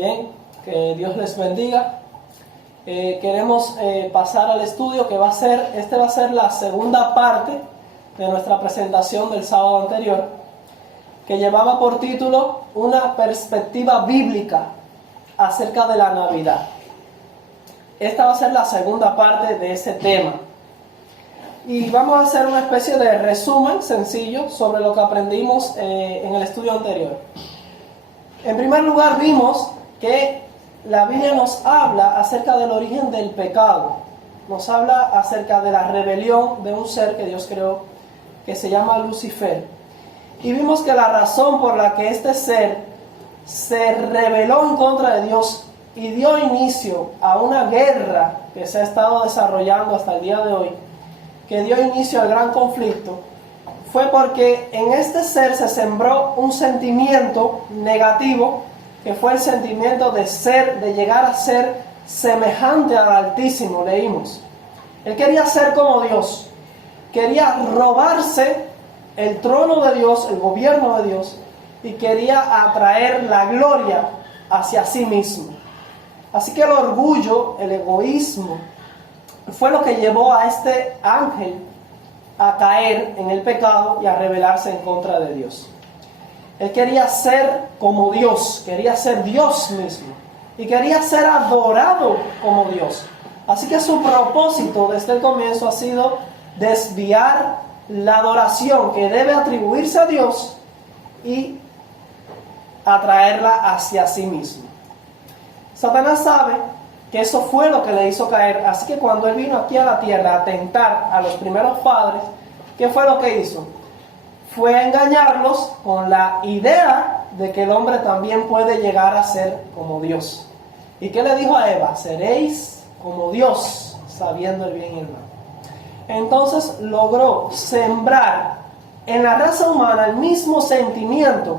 Bien, que Dios les bendiga. Queremos pasar al estudio que va a ser la segunda parte de nuestra presentación del sábado anterior, que llevaba por título Una perspectiva bíblica acerca de la Navidad. Esta va a ser la segunda parte de ese tema. Y vamos a hacer una especie de resumen sencillo sobre lo que aprendimos en el estudio anterior. En primer lugar, vimos que la Biblia nos habla acerca del origen del pecado. Nos habla acerca de la rebelión de un ser que Dios creó, que se llama Lucifer. Y vimos que la razón por la que este ser se rebeló en contra de Dios y dio inicio a una guerra que se ha estado desarrollando hasta el día de hoy, que dio inicio al gran conflicto, fue porque en este ser se sembró un sentimiento negativo, que fue el sentimiento de llegar a ser semejante al Altísimo. Leímos, él quería ser como Dios, quería robarse el trono de Dios, el gobierno de Dios, y quería atraer la gloria hacia sí mismo. Así que el orgullo, el egoísmo, fue lo que llevó a este ángel a caer en el pecado y a rebelarse en contra de Dios. Él quería ser como Dios, quería ser Dios mismo y quería ser adorado como Dios. Así que su propósito desde el comienzo ha sido desviar la adoración que debe atribuirse a Dios y atraerla hacia sí mismo. Satanás sabe que eso fue lo que le hizo caer, así que cuando él vino aquí a la tierra a tentar a los primeros padres, ¿qué fue lo que hizo? Fue a engañarlos con la idea de que el hombre también puede llegar a ser como Dios. ¿Y qué le dijo a Eva? Seréis como Dios, sabiendo el bien y el mal. Entonces logró sembrar en la raza humana el mismo sentimiento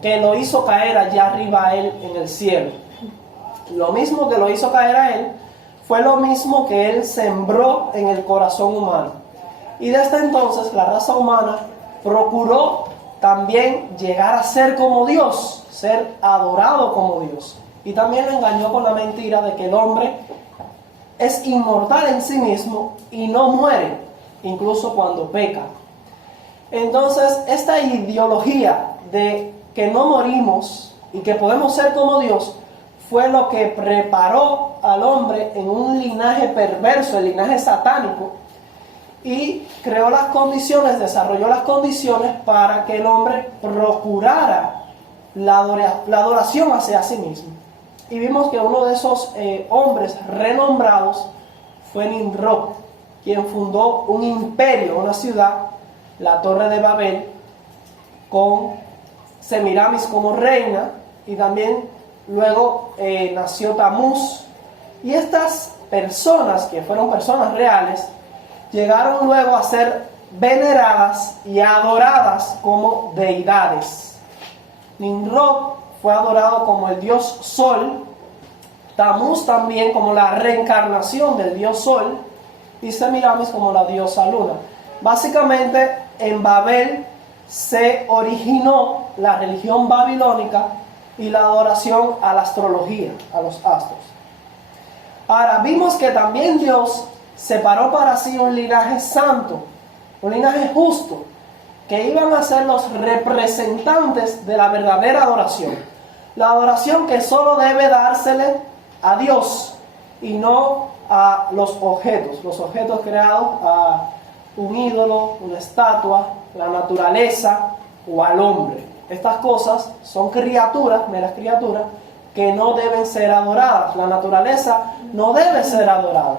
que lo hizo caer allá arriba a él en el cielo. Lo mismo que lo hizo caer a él fue lo mismo que él sembró en el corazón humano. Y desde entonces la raza humana procuró también llegar a ser como Dios, ser adorado como Dios. Y también lo engañó con la mentira de que el hombre es inmortal en sí mismo y no muere, incluso cuando peca. Entonces, esta ideología de que no morimos y que podemos ser como Dios fue lo que preparó al hombre en un linaje perverso, el linaje satánico, y creó las condiciones, desarrolló las condiciones para que el hombre procurara la adoración hacia sí mismo. Y vimos que uno de esos hombres renombrados fue Nimrod, quien fundó un imperio, una ciudad, la Torre de Babel, con Semiramis como reina, y también luego nació Tamuz. Y estas personas, que fueron personas reales, llegaron luego a ser veneradas y adoradas como deidades. Nimrod fue adorado como el dios Sol, Tamuz también como la reencarnación del dios Sol, y Semiramis como la diosa Luna. Básicamente en Babel se originó la religión babilónica y la adoración a la astrología, a los astros. Ahora, vimos que también Dios separó para sí un linaje santo, un linaje justo, que iban a ser los representantes de la verdadera adoración. La adoración que solo debe dársele a Dios y no a los objetos creados, a un ídolo, una estatua, la naturaleza o al hombre. Estas cosas son criaturas, meras criaturas, que no deben ser adoradas. La naturaleza no debe ser adorada.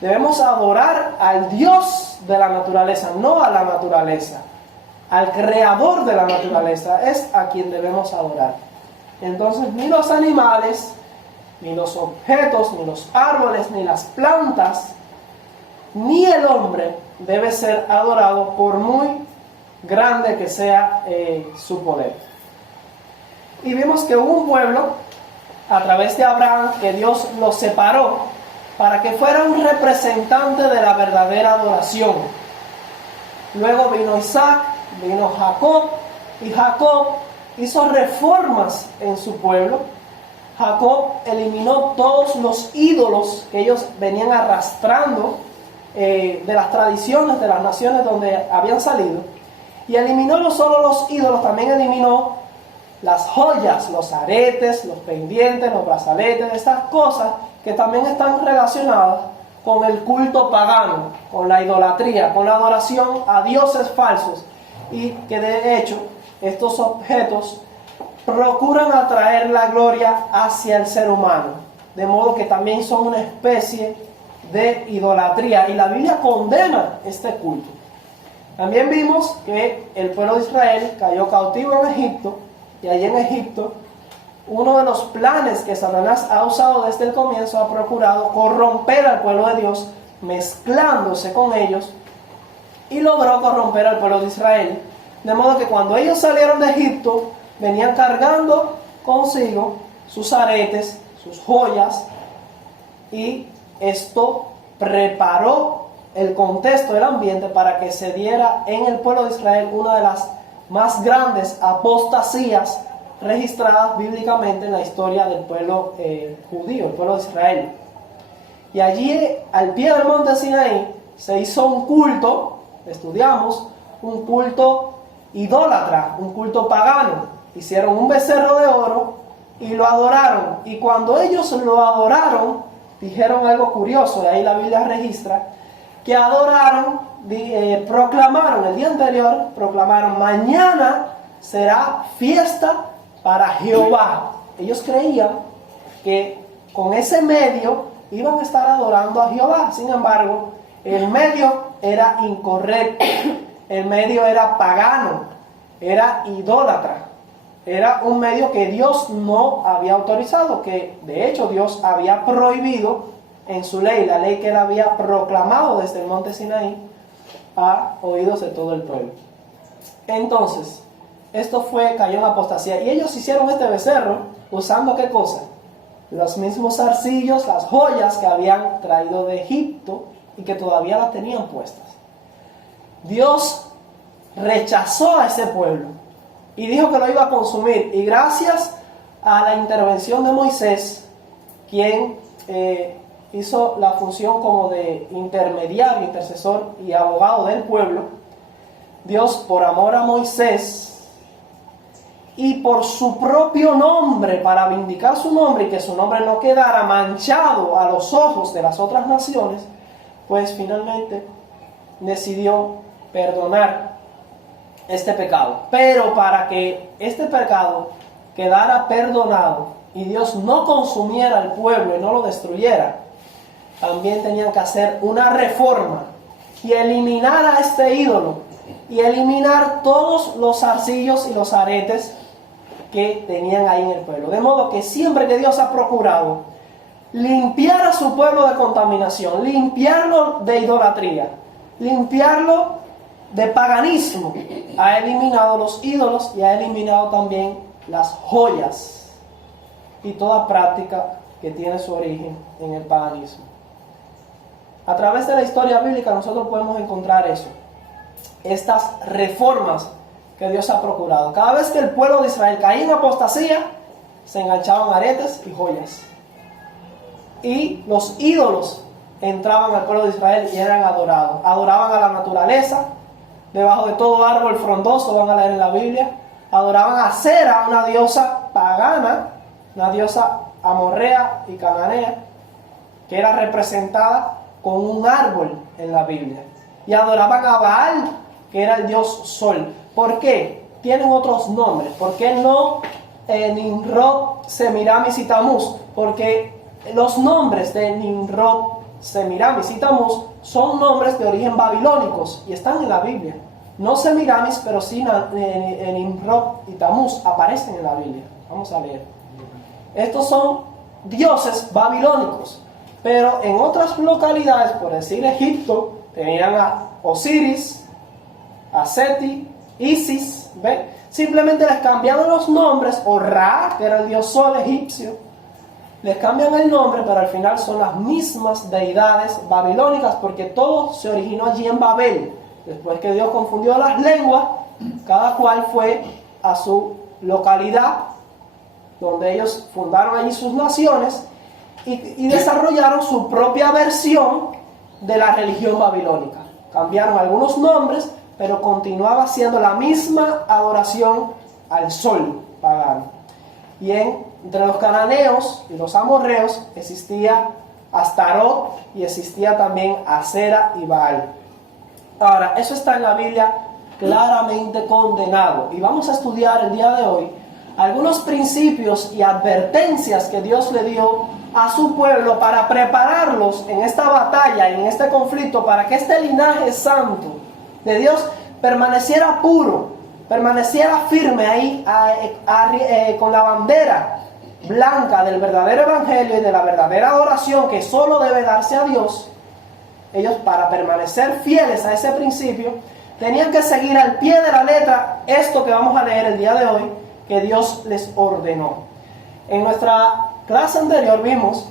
Debemos adorar al Dios de la naturaleza, no a la naturaleza. Al creador de la naturaleza es a quien debemos adorar. Entonces, ni los animales, ni los objetos, ni los árboles, ni las plantas, ni el hombre debe ser adorado por muy grande que sea su poder. Y vimos que hubo un pueblo a través de Abraham que Dios lo separó para que fuera un representante de la verdadera adoración. Luego vino Isaac, vino Jacob, y Jacob hizo reformas en su pueblo Jacob eliminó todos los ídolos que ellos venían arrastrando de las tradiciones de las naciones donde habían salido. Y eliminó no solo los ídolos, también eliminó las joyas, los aretes, los pendientes, los brazaletes, estas cosas que también están relacionadas con el culto pagano, con la idolatría, con la adoración a dioses falsos, y que de hecho estos objetos procuran atraer la gloria hacia el ser humano, de modo que también son una especie de idolatría, y la Biblia condena este culto. También vimos que el pueblo de Israel cayó cautivo en Egipto, y allí en Egipto uno de los planes que Satanás ha usado desde el comienzo ha procurado corromper al pueblo de Dios, mezclándose con ellos, y logró corromper al pueblo de Israel, de modo que cuando ellos salieron de Egipto venían cargando consigo sus aretes, sus joyas, y esto preparó el contexto del ambiente para que se diera en el pueblo de Israel una de las más grandes apostasías registradas bíblicamente en la historia del pueblo judío, el pueblo de Israel. Y allí, al pie del monte Sinaí, se hizo un culto, estudiamos, un culto idólatra, un culto pagano. Hicieron un becerro de oro y lo adoraron. Y cuando ellos lo adoraron, dijeron algo curioso, y ahí la Biblia registra, que adoraron, proclamaron el día anterior, proclamaron: mañana será fiesta para Jehová. Ellos creían que con ese medio iban a estar adorando a Jehová. Sin embargo, el medio era incorrecto, el medio era pagano, era idólatra, era un medio que Dios no había autorizado, que de hecho Dios había prohibido en su ley, la ley que él había proclamado desde el monte Sinaí a oídos de todo el pueblo. Entonces, esto cayó en apostasía, y ellos hicieron este becerro usando ¿qué cosa? Los mismos zarcillos, las joyas que habían traído de Egipto y que todavía las tenían puestas. Dios rechazó a ese pueblo y dijo que lo iba a consumir, y gracias a la intervención de Moisés, quien hizo la función como de intermediario, intercesor y abogado del pueblo, Dios, por amor a Moisés y por su propio nombre, para vindicar su nombre y que su nombre no quedara manchado a los ojos de las otras naciones, pues finalmente decidió perdonar este pecado. Pero para que este pecado quedara perdonado y Dios no consumiera al pueblo y no lo destruyera, también tenían que hacer una reforma y eliminar a este ídolo y eliminar todos los zarcillos y los aretes que tenían ahí en el pueblo. De modo que siempre que Dios ha procurado limpiar a su pueblo de contaminación, limpiarlo de idolatría, limpiarlo de paganismo, ha eliminado los ídolos y ha eliminado también las joyas y toda práctica que tiene su origen en el paganismo. A través de la historia bíblica nosotros podemos encontrar eso, estas reformas que Dios ha procurado. Cada vez que el pueblo de Israel caía en apostasía, se enganchaban aretes y joyas, y los ídolos entraban al pueblo de Israel y eran adorados. Adoraban a la naturaleza, debajo de todo árbol frondoso, van a leer en la Biblia. Adoraban a Cera, una diosa pagana, una diosa amorrea y cananea, que era representada con un árbol en la Biblia. Y adoraban a Baal, que era el dios sol. ¿Por qué? Tienen otros nombres. ¿Por qué no Nimrod, Semiramis y Tamuz? Porque los nombres de Nimrod, Semiramis y Tamuz son nombres de origen babilónicos y están en la Biblia. No Semiramis, pero sí Nimrod y Tamuz aparecen en la Biblia. Vamos a leer. Estos son dioses babilónicos, pero en otras localidades, por decir Egipto, tenían a Osiris, a Seti, Isis, ¿ve? Simplemente les cambiaban los nombres, o Ra, que era el dios sol egipcio, les cambian el nombre, pero al final son las mismas deidades babilónicas, porque todo se originó allí en Babel. Después que Dios confundió las lenguas, cada cual fue a su localidad donde ellos fundaron allí sus naciones y desarrollaron su propia versión de la religión babilónica. Cambiaron algunos nombres, pero continuaba siendo la misma adoración al sol pagano. Y entre los cananeos y los amorreos existía Astarot y existía también Asera y Baal. Ahora, eso está en la Biblia claramente condenado. Y vamos a estudiar el día de hoy algunos principios y advertencias que Dios le dio a su pueblo para prepararlos en esta batalla, en este conflicto, para que este linaje santo de Dios permaneciera puro, permaneciera firme ahí con la bandera blanca del verdadero evangelio y de la verdadera adoración que solo debe darse a Dios. Ellos, para permanecer fieles a ese principio, tenían que seguir al pie de la letra esto que vamos a leer el día de hoy, que Dios les ordenó. En nuestra clase anterior vimos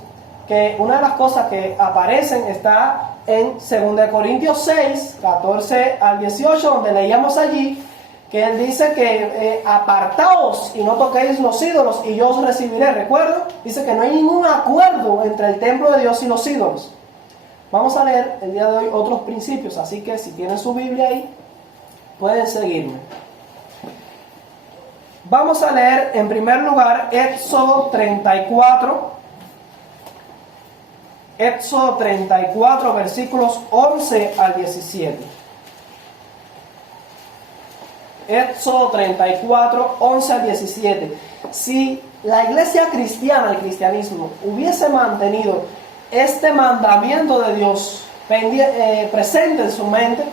que una de las cosas que aparecen está en 2 Corintios 6, 14 al 18, donde leíamos allí que él dice que apartaos y no toquéis los ídolos y yo os recibiré. ¿Recuerdan? Dice que no hay ningún acuerdo entre el templo de Dios y los ídolos. Vamos a leer el día de hoy otros principios, así que si tienen su Biblia ahí, pueden seguirme. Vamos a leer en primer lugar Éxodo 34. Éxodo 34, versículos 11 al 17. Éxodo 34, 11 al 17. Si la iglesia cristiana, el cristianismo, hubiese mantenido este mandamiento de Dios presente en su mente,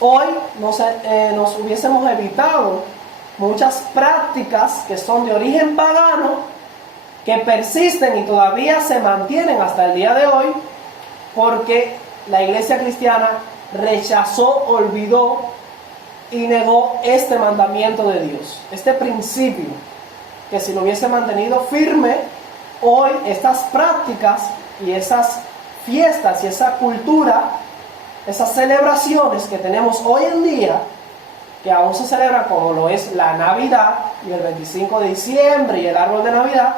hoy nos hubiésemos evitado muchas prácticas que son de origen pagano, que persisten y todavía se mantienen hasta el día de hoy, porque la iglesia cristiana rechazó, olvidó y negó este mandamiento de Dios, este principio, que si lo hubiese mantenido firme, hoy estas prácticas y esas fiestas y esa cultura, esas celebraciones que tenemos hoy en día, que aún se celebran como lo es la Navidad y el 25 de diciembre y el árbol de Navidad,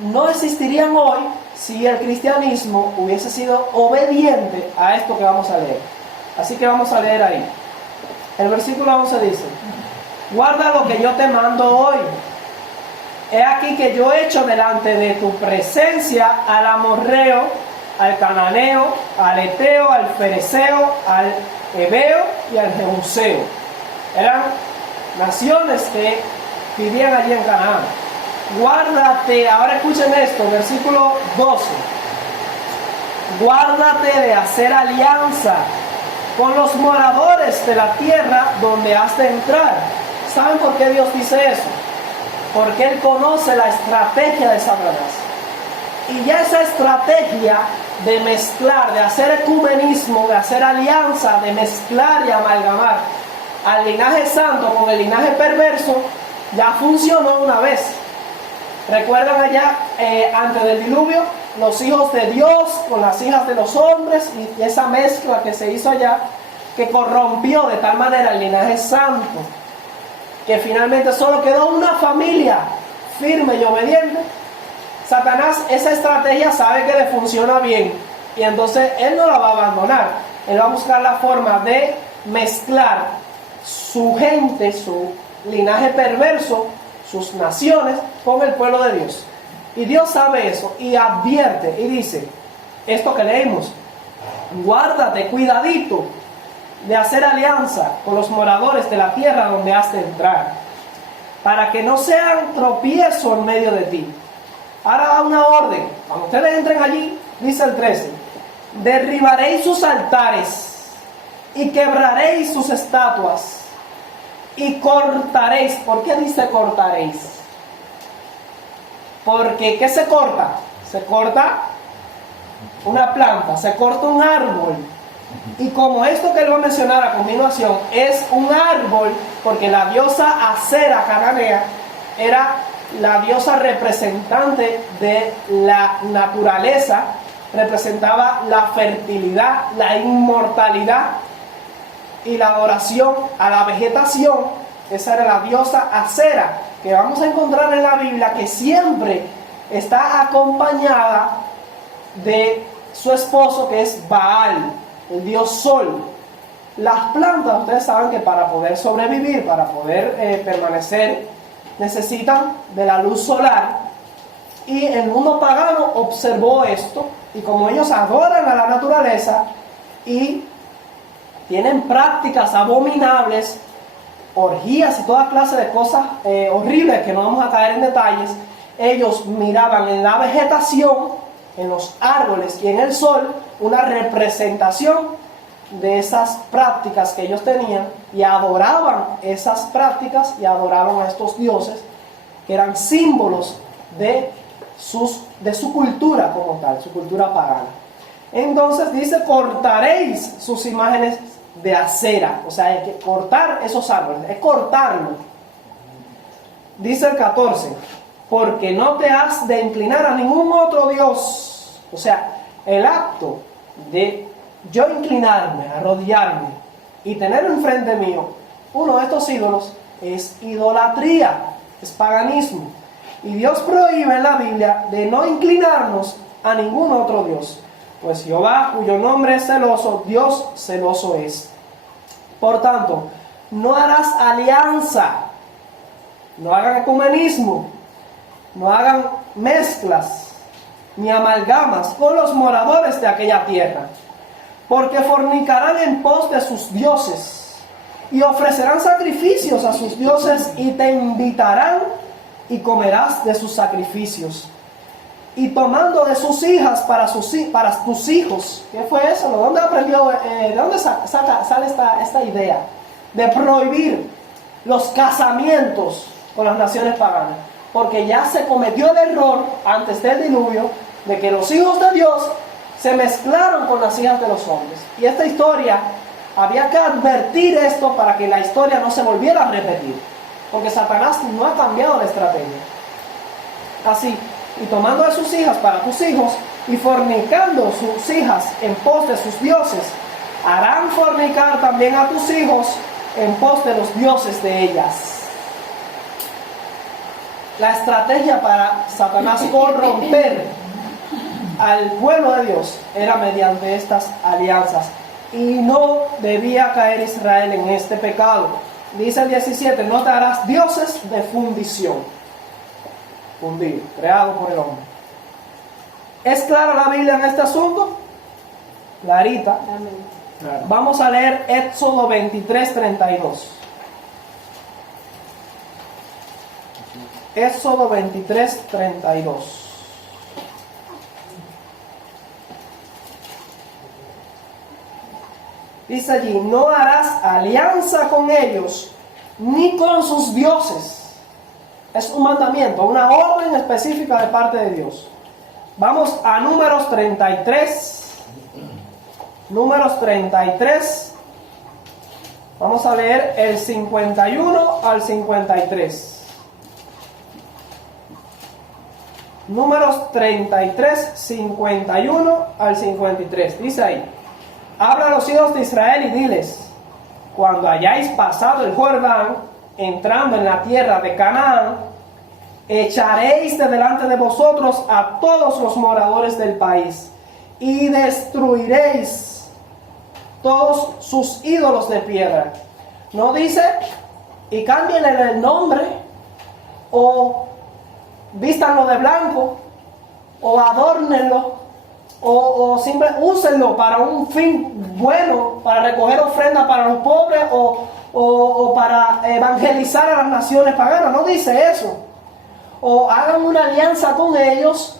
no existirían hoy si el cristianismo hubiese sido obediente a esto que vamos a leer. Así que vamos a leer ahí. El versículo 11 dice: guarda lo que yo te mando hoy. He aquí que yo he hecho delante de tu presencia al amorreo, al cananeo, al eteo, al fereceo, al heveo y al jebuseo. Eran naciones que vivían allí en Canaán. Guárdate, ahora escuchen esto, versículo 12. Guárdate de hacer alianza con los moradores de la tierra donde has de entrar. ¿Saben por qué Dios dice eso? Porque Él conoce la estrategia de Satanás. Y ya esa estrategia de mezclar, de hacer ecumenismo, de hacer alianza, de mezclar y amalgamar al linaje santo con el linaje perverso, ya funcionó una vez. ¿Recuerdan allá, antes del diluvio, los hijos de Dios con las hijas de los hombres y esa mezcla que se hizo allá, que corrompió de tal manera el linaje santo, que finalmente solo quedó una familia firme y obediente? Satanás esa estrategia sabe que le funciona bien y entonces él no la va a abandonar. Él va a buscar la forma de mezclar su gente, su linaje perverso, sus naciones con el pueblo de Dios. Y Dios sabe eso y advierte y dice esto que leímos: guárdate, cuidadito de hacer alianza con los moradores de la tierra donde has de entrar, para que no sean tropiezo en medio de ti. Ahora da una orden: cuando ustedes entren allí, dice el 13, derribaréis sus altares y quebraréis sus estatuas y cortaréis. ¿Por qué dice cortaréis? Porque ¿qué se corta? Se corta una planta, se corta un árbol. Y como esto que él va a mencionar a continuación es un árbol, porque la diosa Asera cananea era la diosa representante de la naturaleza, representaba la fertilidad, la inmortalidad y la adoración a la vegetación. Esa era la diosa Asera, que vamos a encontrar en la Biblia que siempre está acompañada de su esposo, que es Baal, el dios Sol. Las plantas, ustedes saben que para poder sobrevivir, para poder permanecer, necesitan de la luz solar. Y el mundo pagano observó esto, y como ellos adoran a la naturaleza y tienen prácticas abominables, orgías y toda clase de cosas horribles que no vamos a caer en detalles, ellos miraban en la vegetación, en los árboles y en el sol una representación de esas prácticas que ellos tenían, y adoraban esas prácticas y adoraban a estos dioses que eran símbolos de su cultura como tal, su cultura pagana. Entonces dice: cortaréis sus imágenes de acera. O sea, hay que cortar esos árboles, es cortarlo. Dice el 14: porque no te has de inclinar a ningún otro Dios. O sea, el acto de yo inclinarme, arrodillarme y tener enfrente mío uno de estos ídolos es idolatría, es paganismo. Y Dios prohíbe en la Biblia de no inclinarnos a ningún otro Dios, pues Jehová, cuyo nombre es celoso, Dios celoso es. Por tanto, no harás alianza, no hagan ecumenismo, no hagan mezclas ni amalgamas con los moradores de aquella tierra, porque fornicarán en pos de sus dioses y ofrecerán sacrificios a sus dioses, y te invitarán y comerás de sus sacrificios, y tomando de sus hijas para tus hijos. ¿Qué fue eso? ¿De dónde aprendió? ¿De dónde sale esta idea de prohibir los casamientos con las naciones paganas? Porque ya se cometió el error antes del diluvio de que los hijos de Dios se mezclaron con las hijas de los hombres. Y esta historia, había que advertir esto para que la historia no se volviera a repetir, porque Satanás no ha cambiado la estrategia. Así, y tomando de sus hijas para tus hijos, y fornicando sus hijas en pos de sus dioses, harán fornicar también a tus hijos en pos de los dioses de ellas. La estrategia para Satanás corromper al pueblo de Dios era mediante estas alianzas, y no debía caer Israel en este pecado. Dice el 17: no te harás dioses de fundición, fundido, creado por el hombre. ¿Es clara la Biblia en este asunto? Clarita. Amén. Vamos a leer Éxodo 23:32. Éxodo 23:32. Dice allí: no harás alianza con ellos ni con sus dioses. Es un mandamiento, una orden específica de parte de Dios. Vamos a Números 33. Números 33. Vamos a leer el 51 al 53. Números 33, 51 al 53. Dice ahí: habla a los hijos de Israel y diles: cuando hayáis pasado el Jordán, entrando en la tierra de Canaán, echaréis de delante de vosotros a todos los moradores del país, y destruiréis todos sus ídolos de piedra. No dice: y cámbienle el nombre, o vístanlo de blanco, o adórnenlo, o simplemente úsenlo para un fin bueno, para recoger ofrendas para los pobres, o para evangelizar a las naciones paganas. No dice eso. O hagan una alianza con ellos,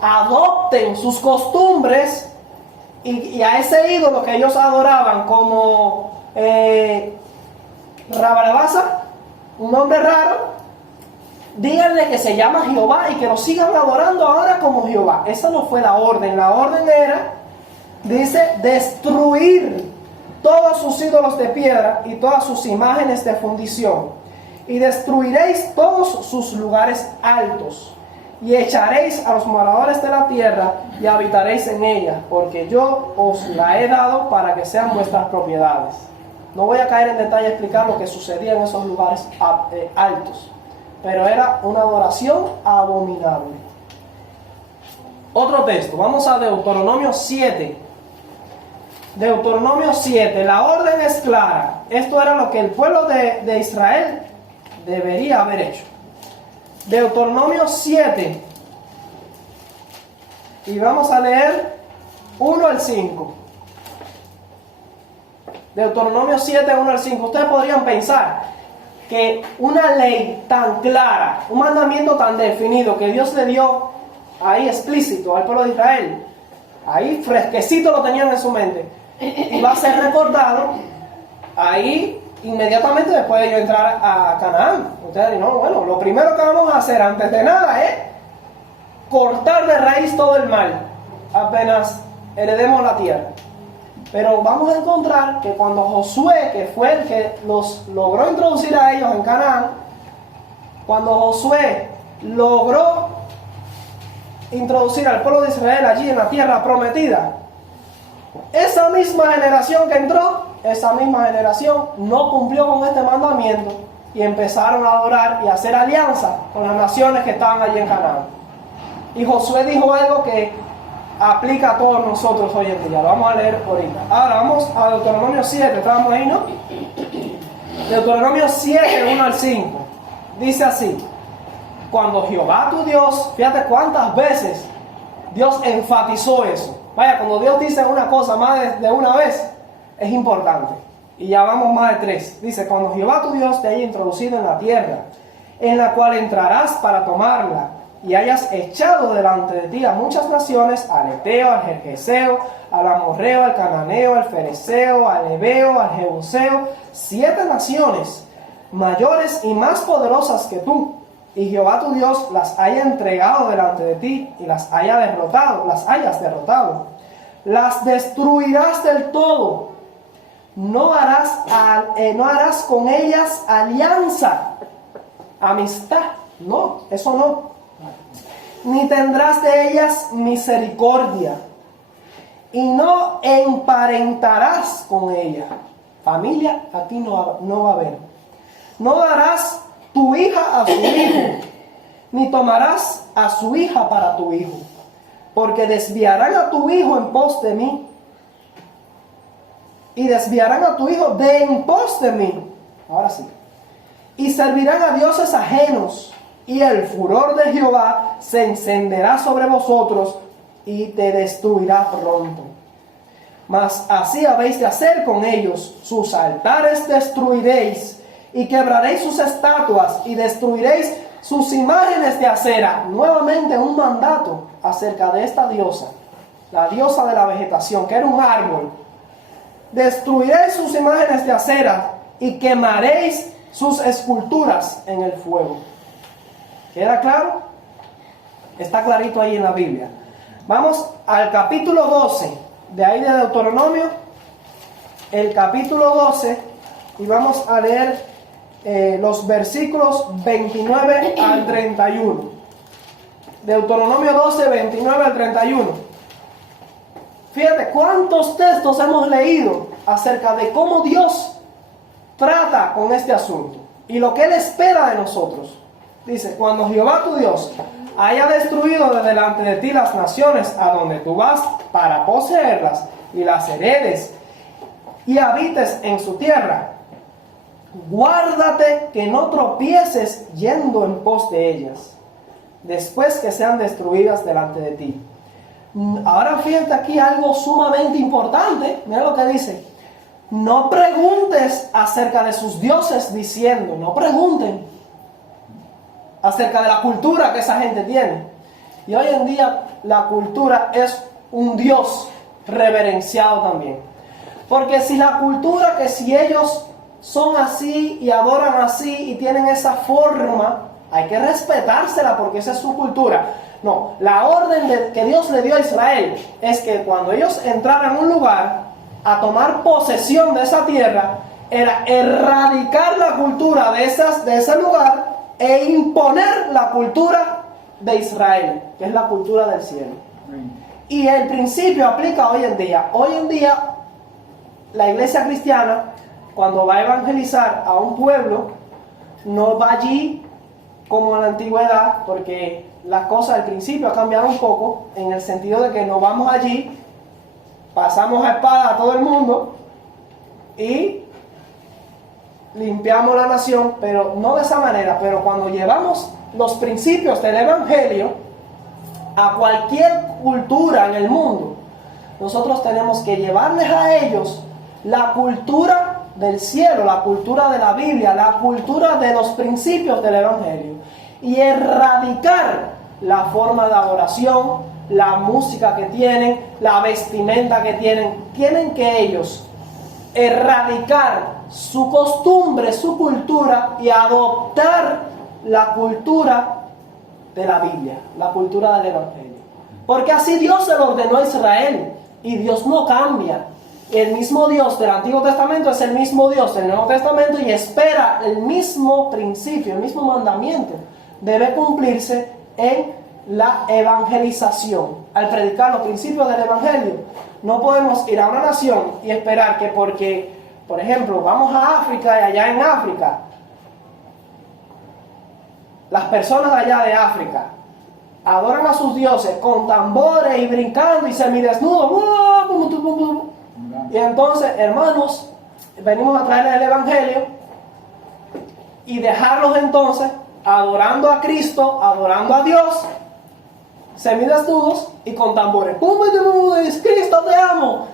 adopten sus costumbres, y a ese ídolo que ellos adoraban como Rabarabasa, un nombre raro, díganle que se llama Jehová y que lo sigan adorando ahora como Jehová. Esa no fue la orden. La orden era, dice, destruir todos sus ídolos de piedra y todas sus imágenes de fundición, y destruiréis todos sus lugares altos, y echaréis a los moradores de la tierra y habitaréis en ella, porque yo os la he dado para que sean vuestras propiedades. No voy a caer en detalle a explicar lo que sucedía en esos lugares altos, pero era una adoración abominable. Otro texto, vamos a Deuteronomio 7. Deuteronomio 7, la orden es clara. Esto era lo que el pueblo de Israel debería haber hecho. Deuteronomio 7. Y vamos a leer 1 al 5. Deuteronomio 7, 1 al 5. Ustedes podrían pensar que una ley tan clara, un mandamiento tan definido que Dios le dio ahí explícito al pueblo de Israel, ahí fresquecito lo tenían en su mente, y va a ser recordado ahí inmediatamente después de yo entrar a Canaán. Ustedes dirán, no, bueno, lo primero que vamos a hacer antes de nada es cortar de raíz todo el mal apenas heredemos la tierra. Pero vamos a encontrar que cuando Josué, que fue el que los logró introducir a ellos en Canaán, cuando Josué logró introducir al pueblo de Israel allí en la tierra prometida, esa misma generación que entró, esa misma generación no cumplió con este mandamiento y empezaron a adorar y a hacer alianza con las naciones que estaban allí en Canaán. Y Josué dijo algo que aplica a todos nosotros hoy en día. Lo vamos a leer ahorita. Ahora vamos a Deuteronomio 7. Estábamos ahí, ¿no? Deuteronomio 7, 1 al 5. Dice así: cuando Jehová tu Dios, fíjate cuántas veces Dios enfatizó eso. Vaya, cuando Dios dice una cosa más de una vez, es importante. Y ya vamos más de 3. Dice: cuando Jehová tu Dios te haya introducido en la tierra, en la cual entrarás para tomarla, y hayas echado delante de ti a muchas naciones, al Eteo, al Gergeseo, al Amorreo, al Cananeo, al Fereceo, al Heveo, al Jebuseo, 7 naciones mayores y más poderosas que tú, y Jehová tu Dios las haya entregado delante de ti y las hayas derrotado, las destruirás del todo. No harás con ellas alianza, amistad, no, eso no. Ni tendrás de ellas misericordia, y no emparentarás con ellas. Familia aquí no va a haber. No darás tu hija a su hijo, ni tomarás a su hija para tu hijo, porque desviarán a tu hijo en pos de mí, y desviarán a tu hijo de en pos de mí. Ahora sí. Y servirán a dioses ajenos, y el furor de Jehová se encenderá sobre vosotros y te destruirá pronto. Mas así habéis de hacer con ellos: sus altares destruiréis, y quebraréis sus estatuas, y destruiréis sus imágenes de acera. Nuevamente un mandato acerca de esta diosa, la diosa de la vegetación, que era un árbol. Destruiréis sus imágenes de acera, y quemaréis sus esculturas en el fuego. ¿Queda claro? Está clarito ahí en la Biblia. Vamos al capítulo 12, de ahí de Deuteronomio, el capítulo 12, y vamos a leer los versículos 29 al 31. Deuteronomio 12, 29 al 31. Fíjate cuántos textos hemos leído acerca de cómo Dios trata con este asunto y lo que Él espera de nosotros. Dice: cuando Jehová tu Dios haya destruido de delante de ti las naciones a donde tú vas para poseerlas, y las heredes y habites en su tierra, guárdate que no tropieces yendo en pos de ellas, después que sean destruidas delante de ti. Ahora fíjate aquí algo sumamente importante. Mira lo que dice: no preguntes acerca de sus dioses, diciendo, no pregunten acerca de la cultura que esa gente tiene. Y hoy en día la cultura es un Dios reverenciado también. Porque si la cultura, que si ellos son así y adoran así y tienen esa forma, hay que respetársela porque esa es su cultura. No, la orden que Dios le dio a Israel es que cuando ellos entraran a un lugar a tomar posesión de esa tierra, era erradicar la cultura de ese lugar e imponer la cultura de Israel, que es la cultura del cielo. Y el principio aplica hoy en día. Hoy en día la iglesia cristiana, cuando va a evangelizar a un pueblo, no va allí como en la antigüedad, porque la cosa al principio ha cambiado un poco, en el sentido de que nos vamos allí, pasamos a espada a todo el mundo y limpiamos la nación, pero no de esa manera. Pero cuando llevamos los principios del Evangelio a cualquier cultura en el mundo, nosotros tenemos que llevarles a ellos la cultura del cielo, la cultura de la Biblia, la cultura de los principios del Evangelio, y erradicar la forma de adoración, la música que tienen, la vestimenta que tienen. Tienen que ellos erradicar su costumbre, su cultura, y adoptar la cultura de la Biblia, la cultura del Evangelio. Porque así Dios se lo ordenó a Israel, y Dios no cambia. El mismo Dios del Antiguo Testamento es el mismo Dios del Nuevo Testamento, y espera el mismo principio, el mismo mandamiento debe cumplirse en la evangelización. Al predicar los principios del Evangelio, no podemos ir a una nación y esperar que porque, por ejemplo, vamos a África, y allá en África, las personas allá de África adoran a sus dioses con tambores y brincando y semidesnudos. Y entonces, hermanos, venimos a traerles el Evangelio y dejarlos entonces adorando a Cristo, adorando a Dios, semidesnudos y con tambores. Cristo, te amo.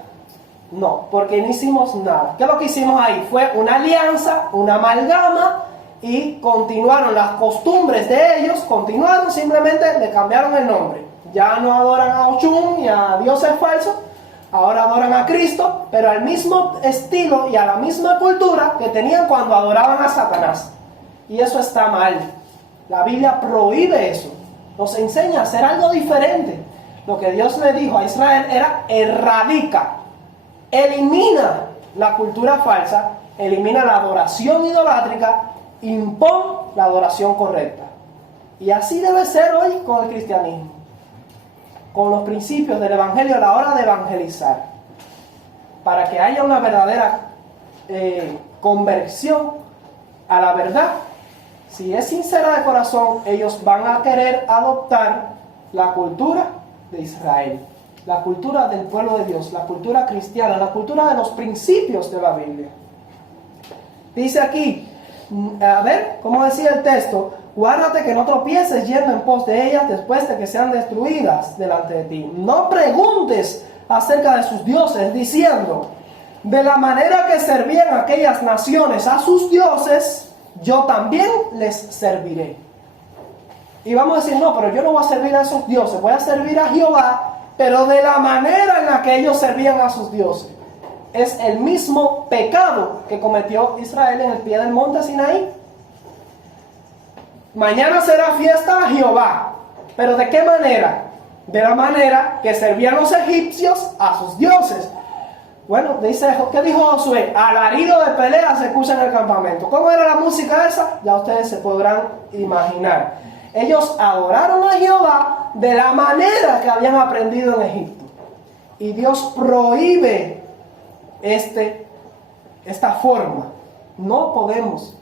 No, porque no hicimos nada. ¿Qué es lo que hicimos ahí? Fue una alianza, una amalgama, y continuaron las costumbres de ellos, continuaron, simplemente le cambiaron el nombre. Ya no adoran a Ochun y a dioses falsos, ahora adoran a Cristo, pero al mismo estilo y a la misma cultura que tenían cuando adoraban a Satanás. Y eso está mal. La Biblia prohíbe eso. Nos enseña a hacer algo diferente. Lo que Dios le dijo a Israel era: erradica, elimina la cultura falsa, elimina la adoración idolátrica, impón la adoración correcta. Y así debe ser hoy con el cristianismo, con los principios del Evangelio a la hora de evangelizar, para que haya una verdadera conversión a la verdad. Si es sincera de corazón, ellos van a querer adoptar la cultura de Israel, la cultura del pueblo de Dios, la cultura cristiana, la cultura de los principios de la Biblia. Dice aquí, a ver, ¿cómo decía el texto? Guárdate que no tropieces yendo en pos de ellas después de que sean destruidas delante de ti. No preguntes acerca de sus dioses, diciendo: de la manera que servían aquellas naciones a sus dioses, yo también les serviré. Y vamos a decir: no, pero yo no voy a servir a esos dioses, voy a servir a Jehová, pero de la manera en la que ellos servían a sus dioses. Es el mismo pecado que cometió Israel en el pie del monte Sinaí. Mañana será fiesta a Jehová, pero ¿de qué manera? De la manera que servían los egipcios a sus dioses. Bueno, dice, ¿qué dijo Josué? Alarido de pelea se escucha en el campamento. ¿Cómo era la música esa? Ya ustedes se podrán imaginar. Ellos adoraron a Jehová de la manera que habían aprendido en Egipto. Y Dios prohíbe esta forma. No podemos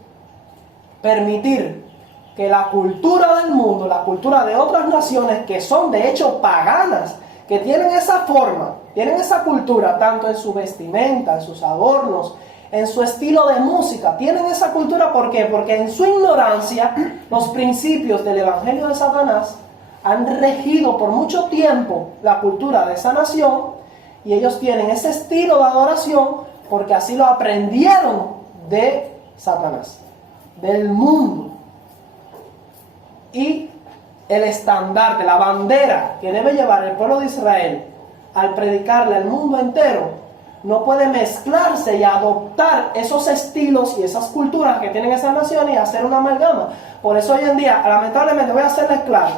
permitir que la cultura del mundo, la cultura de otras naciones que son de hecho paganas, que tienen esa forma, tienen esa cultura tanto en su vestimenta, en sus adornos, en su estilo de música, tienen esa cultura. ¿Por qué? Porque en su ignorancia los principios del evangelio de Satanás han regido por mucho tiempo la cultura de esa nación, y ellos tienen ese estilo de adoración porque así lo aprendieron de Satanás, del mundo. Y el estandarte, la bandera que debe llevar el pueblo de Israel al predicarle al mundo entero, no puede mezclarse y adoptar esos estilos y esas culturas que tienen esas naciones y hacer una amalgama. Por eso hoy en día, lamentablemente, voy a hacerles claro,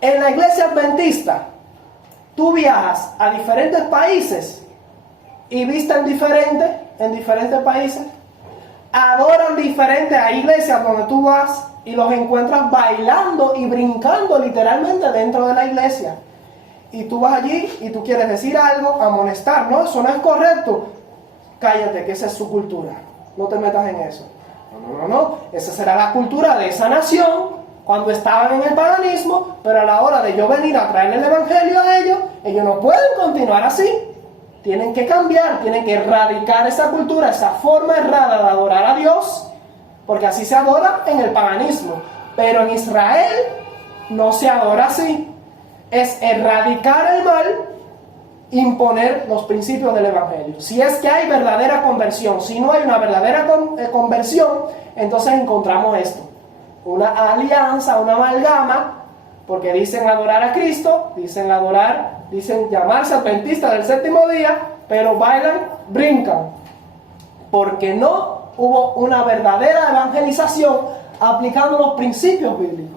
en la iglesia adventista, tú viajas a diferentes países y visten diferente en diferentes países, adoran diferente a iglesias donde tú vas y los encuentras bailando y brincando literalmente dentro de la iglesia. Y tú vas allí y tú quieres decir algo, amonestar, no, eso no es correcto. Cállate, que esa es su cultura, no te metas en eso. No, esa será la cultura de esa nación, cuando estaban en el paganismo, pero a la hora de yo venir a traerle el evangelio a ellos no pueden continuar así. Tienen que cambiar, tienen que erradicar esa cultura, esa forma errada de adorar a Dios, porque así se adora en el paganismo. Pero en Israel no se adora así. Es erradicar el mal, imponer los principios del evangelio. Si es que hay verdadera conversión, si no hay una verdadera conversión, entonces encontramos esto: una alianza, una amalgama, porque dicen adorar a Cristo, dicen llamarse adventistas del séptimo día, pero bailan, brincan, porque no hubo una verdadera evangelización aplicando los principios bíblicos.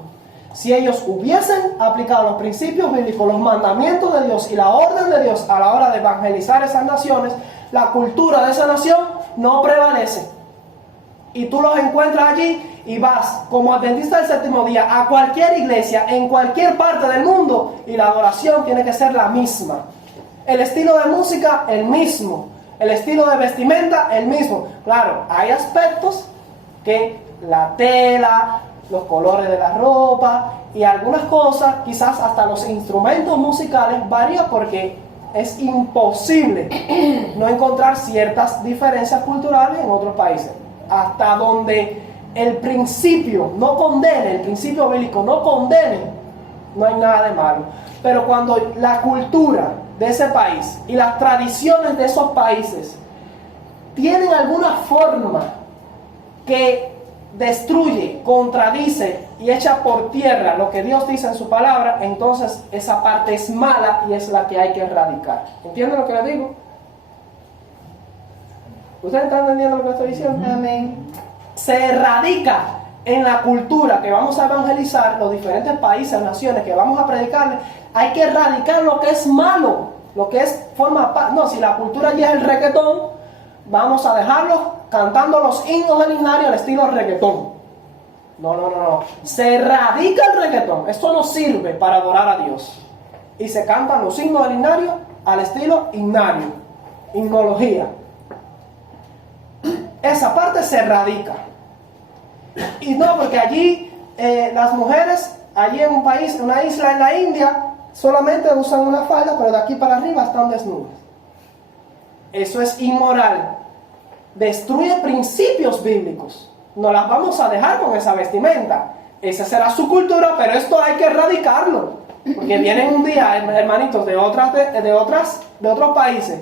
Si ellos hubiesen aplicado los principios bíblicos, los mandamientos de Dios y la orden de Dios a la hora de evangelizar esas naciones, la cultura de esa nación no prevalece. Y tú los encuentras allí y vas como adventista del séptimo día a cualquier iglesia en cualquier parte del mundo y la adoración tiene que ser la misma. El estilo de música, el mismo. El estilo de vestimenta, el mismo. Claro, hay aspectos que la tela, los colores de la ropa y algunas cosas, quizás hasta los instrumentos musicales varían, porque es imposible no encontrar ciertas diferencias culturales en otros países. Hasta donde el principio no condene, el principio bíblico no condene, no hay nada de malo. Pero cuando la cultura de ese país y las tradiciones de esos países tienen alguna forma que destruye, contradice y echa por tierra lo que Dios dice en su palabra, entonces esa parte es mala y es la que hay que erradicar. ¿Entienden lo que les digo? ¿Ustedes están entendiendo lo que estoy diciendo? Amén. Se erradica en la cultura que vamos a evangelizar, los diferentes países, naciones que vamos a predicarles. Hay que erradicar lo que es malo, lo que es forma parte. No, si la cultura ya es el reggaetón, vamos a dejarlos cantando los himnos del himnario al estilo reggaetón. No. Se erradica el reggaetón. Esto no sirve para adorar a Dios. Y se cantan los himnos del himnario al estilo himnario, himnología. Esa parte se erradica. Y no, porque allí las mujeres, allí en un país, en una isla en la India, solamente usan una falda, pero de aquí para arriba están desnudas. Eso es inmoral. Destruye principios bíblicos. No las vamos a dejar con esa vestimenta. Esa será su cultura, pero esto hay que erradicarlo. Porque vienen un día, hermanitos, de otros países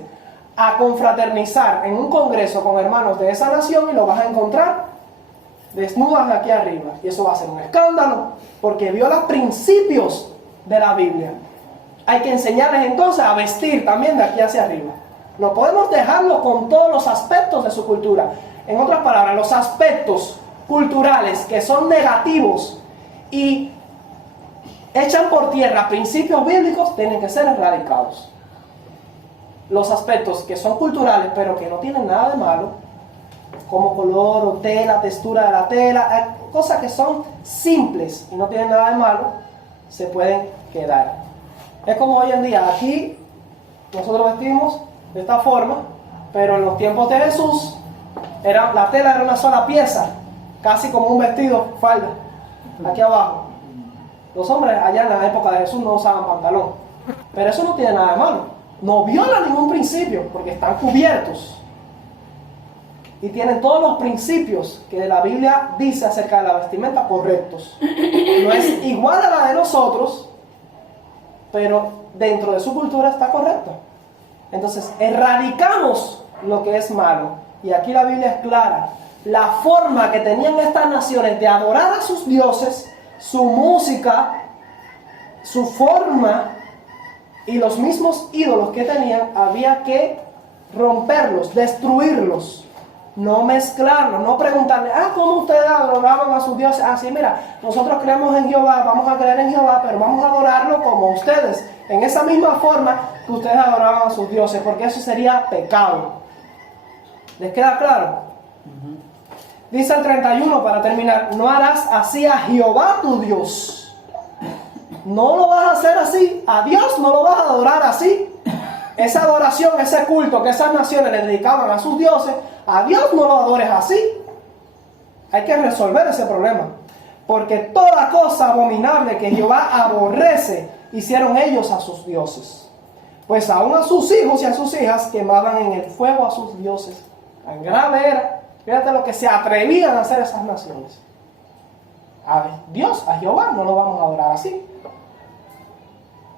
a confraternizar en un congreso con hermanos de esa nación y lo vas a encontrar desnudas de aquí arriba. Y eso va a ser un escándalo, porque viola principios de la Biblia. Hay que enseñarles entonces a vestir también de aquí hacia arriba. No podemos dejarlo con todos los aspectos de su cultura. En otras palabras, los aspectos culturales que son negativos y echan por tierra principios bíblicos tienen que ser erradicados. Los aspectos que son culturales pero que no tienen nada de malo, como color o tela, textura de la tela, cosas que son simples y no tienen nada de malo, se pueden quedar. Es como hoy en día, aquí nosotros vestimos de esta forma, pero en los tiempos de Jesús la tela era una sola pieza, casi como un vestido, falda, aquí abajo. Los hombres allá en la época de Jesús no usaban pantalón, pero eso no tiene nada de malo, no viola ningún principio, porque están cubiertos y tienen todos los principios que la Biblia dice acerca de la vestimenta correctos. No es igual a la de nosotros, pero dentro de su cultura está correcto. Entonces erradicamos lo que es malo. Y aquí la Biblia es clara. La forma que tenían estas naciones de adorar a sus dioses, su música, su forma y los mismos ídolos que tenían, había que romperlos, destruirlos. No mezclarlos, no preguntarle, ¿cómo ustedes adoraban a sus dioses? Sí, mira, nosotros creemos en Jehová, vamos a creer en Jehová, pero vamos a adorarlo como ustedes, en esa misma forma que ustedes adoraban a sus dioses, porque eso sería pecado. ¿Les queda claro? Dice el 31 para terminar: no harás así a Jehová tu Dios. No lo vas a hacer así, a Dios no lo vas a adorar así. Esa adoración, ese culto que esas naciones le dedicaban a sus dioses, a Dios no lo adores así. Hay que resolver ese problema. porque toda cosa abominable que Jehová aborrece, hicieron ellos a sus dioses. Pues aún a sus hijos y a sus hijas quemaban en el fuego a sus dioses. Tan grave era, fíjate lo que se atrevían a hacer esas naciones. A Dios, a Jehová, no lo vamos a adorar así.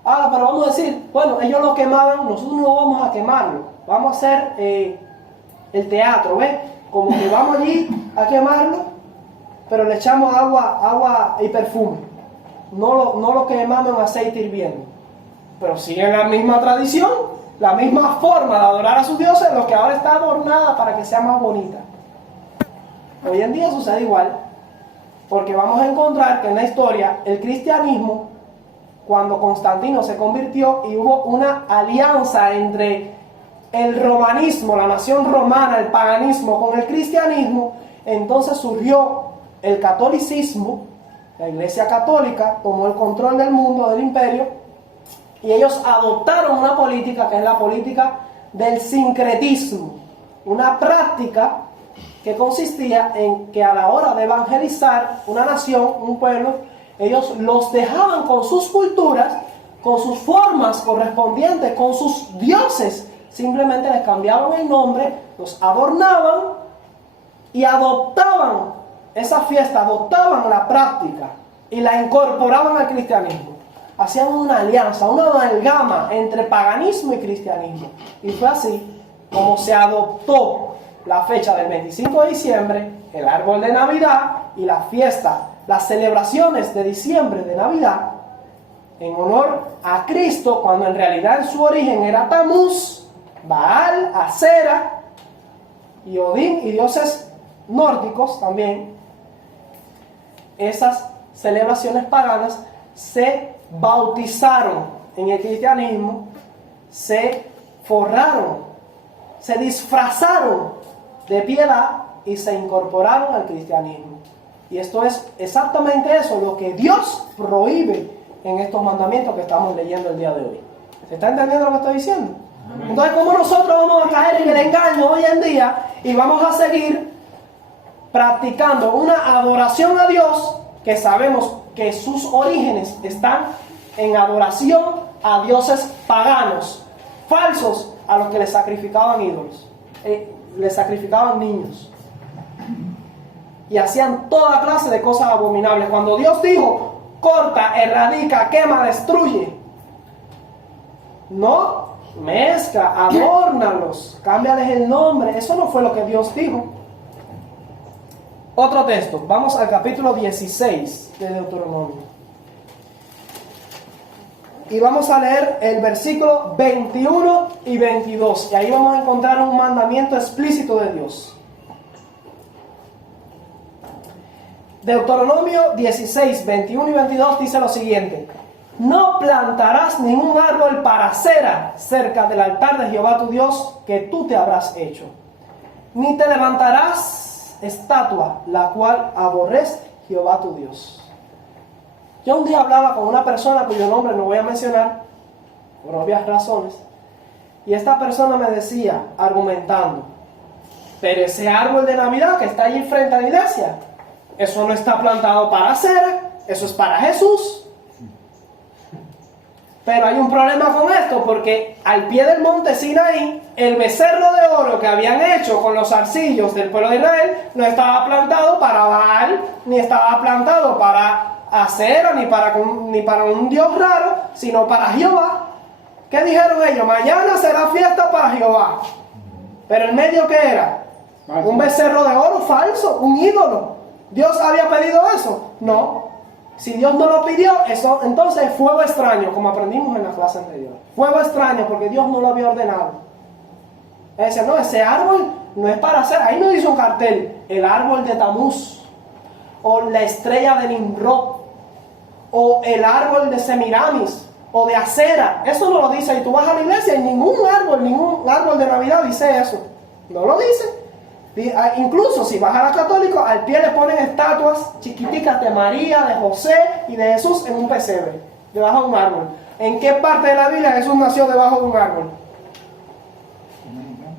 Ahora, pero vamos a decir, bueno, ellos lo quemaban, nosotros no vamos a quemarlo. Vamos a hacer el teatro, ¿ves? Como que vamos allí a quemarlo, pero le echamos agua y perfume. No lo quemamos en aceite hirviendo. Pero siguen la misma tradición, la misma forma de adorar a sus dioses, lo que ahora está adornada para que sea más bonita. Hoy en día sucede igual, porque vamos a encontrar que en la historia el cristianismo, cuando Constantino se convirtió y hubo una alianza entre el romanismo, la nación romana, el paganismo con el cristianismo, entonces surgió el catolicismo, la Iglesia Católica tomó el control del mundo, del imperio, y ellos adoptaron una política que es la política del sincretismo, una práctica que consistía en que a la hora de evangelizar una nación, un pueblo, ellos los dejaban con sus culturas, con sus formas correspondientes, con sus dioses. Simplemente les cambiaban el nombre, los adornaban y adoptaban esa fiesta, adoptaban la práctica y la incorporaban al cristianismo. Hacían una alianza, una amalgama entre paganismo y cristianismo. Y fue así como se adoptó la fecha del 25 de diciembre, el árbol de Navidad y la fiesta, las celebraciones de diciembre de Navidad, en honor a Cristo, cuando en realidad en su origen era Tamuz, Baal, Acera y Odín y dioses nórdicos también. Esas celebraciones paganas se bautizaron en el cristianismo, se forraron, se disfrazaron de piedad y se incorporaron al cristianismo. Y esto es exactamente eso, lo que Dios prohíbe en estos mandamientos que estamos leyendo el día de hoy. ¿Se está entendiendo lo que estoy diciendo? Entonces, ¿cómo nosotros vamos a caer en el engaño hoy en día y vamos a seguir practicando una adoración a Dios que sabemos que sus orígenes están en adoración a dioses paganos, falsos, a los que le sacrificaban ídolos, le sacrificaban niños y hacían toda clase de cosas abominables? Cuando Dios dijo, corta, erradica, quema, destruye, no mezcla, adórnalos, cámbiales el nombre, eso no fue lo que Dios dijo. Otro texto, vamos al capítulo 16 de Deuteronomio. Y vamos a leer el versículo 21 y 22. Y ahí vamos a encontrar un mandamiento explícito de Dios. Deuteronomio 16, 21 y 22 dice lo siguiente: no plantarás ningún árbol para cera cerca del altar de Jehová tu Dios que tú te habrás hecho, ni te levantarás estatua la cual aborrece Jehová tu Dios. Yo un día hablaba con una persona cuyo nombre no voy a mencionar por obvias razones, y esta persona me decía, argumentando, pero ese árbol de Navidad que está allí frente a la iglesia, eso no está plantado para cera, eso es para Jesús. Pero hay un problema con esto, porque al pie del monte Sinaí, el becerro de oro que habían hecho con los arcillos del pueblo de Israel no estaba plantado para Baal, ni estaba plantado para Acera, ni para un dios raro, sino para Jehová. ¿Qué dijeron ellos? Mañana será fiesta para Jehová. Pero en medio, ¿qué era? Un becerro de oro falso, un ídolo. ¿Dios había pedido eso? No. Si Dios no lo pidió, eso entonces es fuego extraño, como aprendimos en la clase anterior. Fuego extraño porque Dios no lo había ordenado. Es decir, no, ese árbol no es para hacer. Ahí no dice un cartel, el árbol de Tamuz, o la estrella de Nimrod, o el árbol de Semiramis, o de Acera. Eso no lo dice. Y tú vas a la iglesia y ningún árbol de Navidad dice eso. No lo dice. Incluso si vas a la católica, al pie le ponen estatuas chiquiticas de María, de José y de Jesús en un pesebre, debajo de un árbol. ¿En qué parte de la Biblia Jesús nació debajo de un árbol?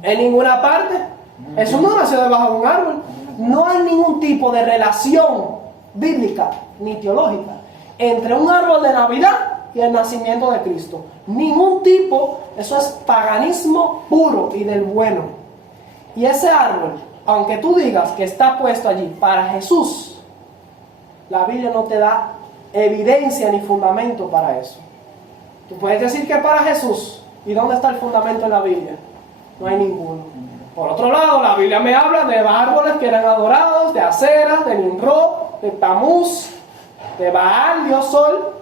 En ninguna parte. Jesús no nació debajo de un árbol. No hay ningún tipo de relación bíblica ni teológica entre un árbol de Navidad y el nacimiento de Cristo. Ningún tipo, eso es paganismo puro y del bueno. Y ese árbol, aunque tú digas que está puesto allí para Jesús, la Biblia no te da evidencia ni fundamento para eso. Tú puedes decir que es para Jesús. ¿Y dónde está el fundamento en la Biblia? No hay ninguno. Por otro lado, la Biblia me habla de árboles que eran adorados, de Acera, de Nimrod, de Tamuz, de Baal, Dios Sol.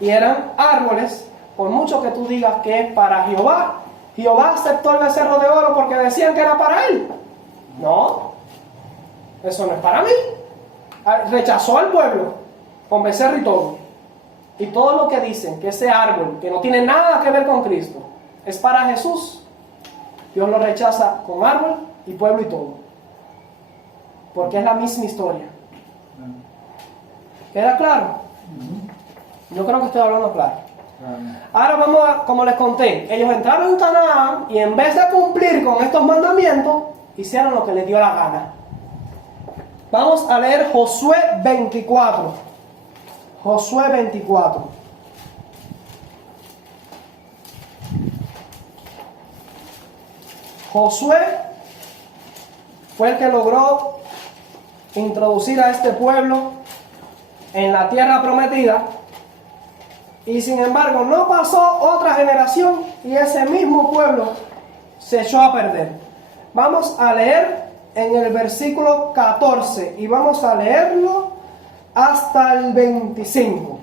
Y eran árboles, por mucho que tú digas que es para Jehová. Jehová aceptó el becerro de oro porque decían que era para él. No, eso no es para mí. Rechazó al pueblo con becerro y todo. Y todo lo que dicen que ese árbol, que no tiene nada que ver con Cristo, es para Jesús, Dios lo rechaza con árbol y pueblo y todo. Porque es la misma historia. ¿Queda claro? Yo creo que estoy hablando claro. Ahora vamos a, como les conté, ellos entraron en Canaán y en vez de cumplir con estos mandamientos, hicieron lo que les dio la gana. Vamos a leer Josué 24. Josué 24. Josué fue el que logró introducir a este pueblo en la tierra prometida. Y sin embargo no pasó otra generación y ese mismo pueblo se echó a perder. Vamos a leer en el versículo 14 y vamos a leerlo hasta el 25.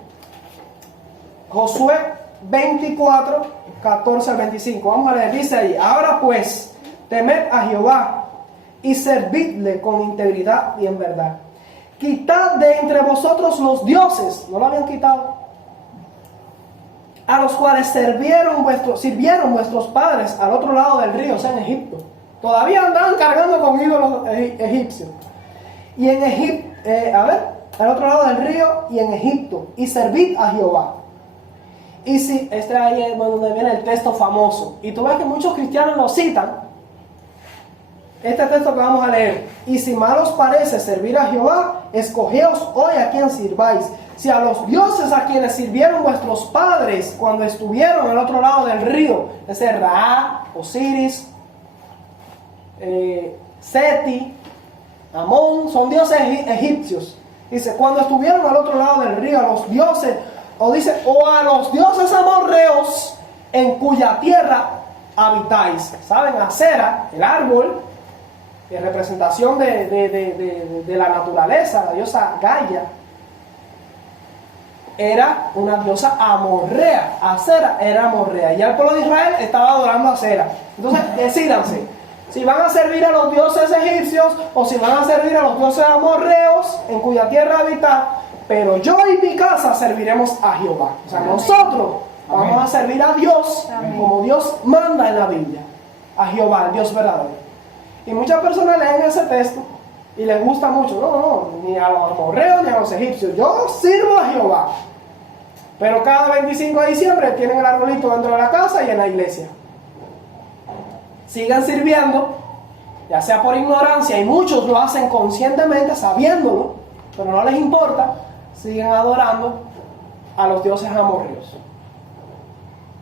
Josué 24, 14 al 25. Vamos a leer, dice ahí: ahora pues, temed a Jehová y servidle con integridad y en verdad. Quitad de entre vosotros los dioses, no lo habían quitado, a los cuales sirvieron vuestros padres al otro lado del río, o sea, en Egipto. Todavía andaban cargando con ídolos egipcios. Y en Egipto, al otro lado del río y en Egipto, y servid a Jehová. Y si, ahí es donde viene el texto famoso, y tú ves que muchos cristianos lo citan, este texto que vamos a leer: y si mal os parece servir a Jehová, escogeos hoy a quien sirváis, si a los dioses a quienes sirvieron vuestros padres cuando estuvieron al otro lado del río, es decir, Ra, Osiris, Seti, Amón, son dioses egipcios. Dice, cuando estuvieron al otro lado del río, a los dioses, o a los dioses amorreos en cuya tierra habitáis. ¿Saben? Acera, el árbol, en representación de la naturaleza, la diosa Gaia, era una diosa amorrea. Acera era amorrea. Y el pueblo de Israel estaba adorando a Acera. Entonces, decídanse si van a servir a los dioses egipcios o si van a servir a los dioses amorreos en cuya tierra habitan. Pero yo y mi casa serviremos a Jehová. O sea, nosotros vamos a servir a Dios como Dios manda en la Biblia. A Jehová, el Dios verdadero. Y muchas personas leen ese texto y les gusta mucho. No, ni a los amorreos ni a los egipcios. Yo sirvo a Jehová. Pero cada 25 de diciembre tienen el arbolito dentro de la casa y en la iglesia. Sigan sirviendo, ya sea por ignorancia, y muchos lo hacen conscientemente, sabiéndolo, pero no les importa. Siguen adorando a los dioses amorreos.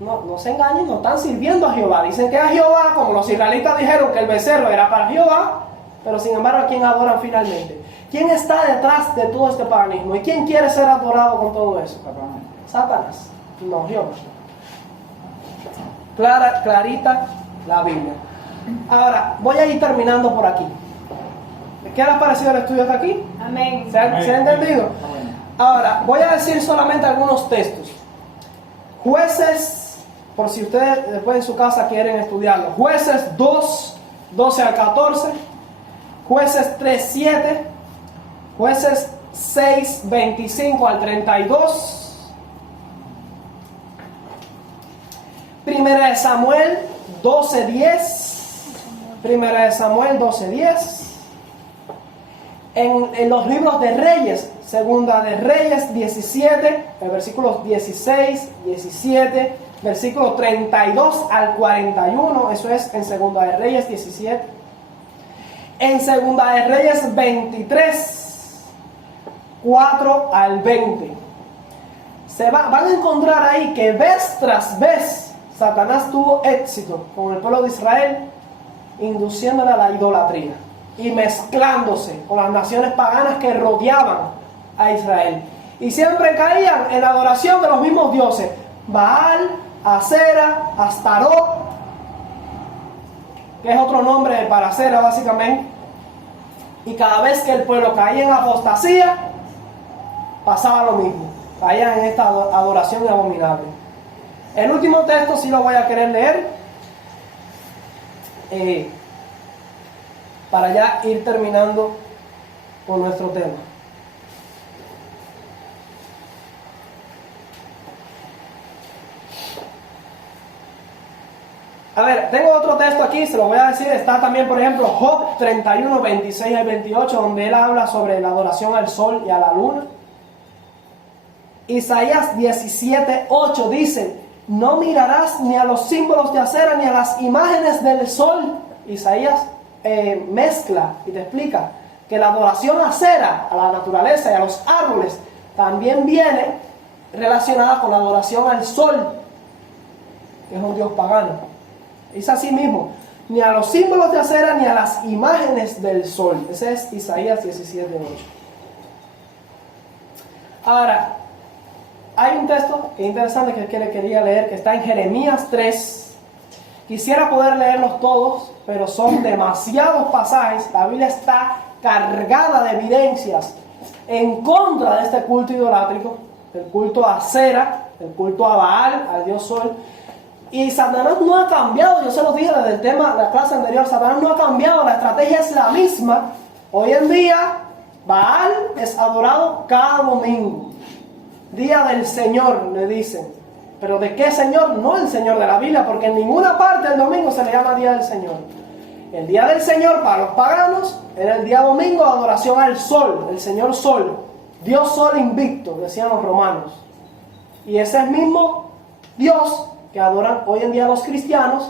No se engañen, no están sirviendo a Jehová. Dicen que a Jehová, como los israelitas dijeron que el becerro era para Jehová, pero sin embargo, ¿a quién adoran finalmente? ¿Quién está detrás de todo este paganismo? ¿Y quién quiere ser adorado con todo eso? Satanás. No, Jehová. Clarita la Biblia. Ahora, voy a ir terminando por aquí. ¿Qué les ha parecido el estudio hasta aquí? Amén. ¿Se ha entendido? Ahora, voy a decir solamente algunos textos. Jueces, por si ustedes después en su casa quieren estudiarlo. Jueces 2, 12 al 14. Jueces 3, 7. Jueces 6, 25 al 32. Primera de Samuel 12, 10. Primera de Samuel 12, 10. En los libros de Reyes, Segunda de Reyes 17, versículos 16, 17, versículos 32 al 41, eso es en Segunda de Reyes 17. En Segunda de Reyes 23, 4 al 20. Van a encontrar ahí que vez tras vez Satanás tuvo éxito con el pueblo de Israel, induciéndole a la idolatría y mezclándose con las naciones paganas que rodeaban a Israel. Y siempre caían en la adoración de los mismos dioses: Baal, Acera, Astarot, que es otro nombre para Acera básicamente. Y cada vez que el pueblo caía en apostasía, pasaba lo mismo, caían en esta adoración abominable. El último texto sí lo voy a querer leer, para ya ir terminando con nuestro tema. A ver, tengo otro texto aquí, se lo voy a decir. Está también, por ejemplo, Job 31, 26 al 28, donde él habla sobre la adoración al sol y a la luna. Isaías 17, 8 dice: no mirarás ni a los símbolos de acera ni a las imágenes del sol. Isaías mezcla y te explica que la adoración a acera, a la naturaleza y a los árboles, también viene relacionada con la adoración al sol, que es un dios pagano. Es así mismo: ni a los símbolos de acera ni a las imágenes del sol. Ese es Isaías 17, 8. Ahora, hay un texto que es interesante que le quería leer, que está en Jeremías 3. Quisiera poder leerlos todos, pero son demasiados pasajes. La Biblia está cargada de evidencias en contra de este culto idolátrico, el culto a Acera, el culto a Baal, al dios sol. Y Satanás no ha cambiado. Yo se los dije desde el tema de la clase anterior. Satanás no ha cambiado, la estrategia es la misma. Hoy en día Baal es adorado cada domingo, día del Señor, le dicen. ¿Pero de qué Señor? No el Señor de la Biblia, porque en ninguna parte del domingo se le llama día del Señor. El día del Señor para los paganos era el día domingo de adoración al sol, el Señor Sol, Dios Sol invicto, decían los romanos. Y ese es el mismo Dios que adoran hoy en día los cristianos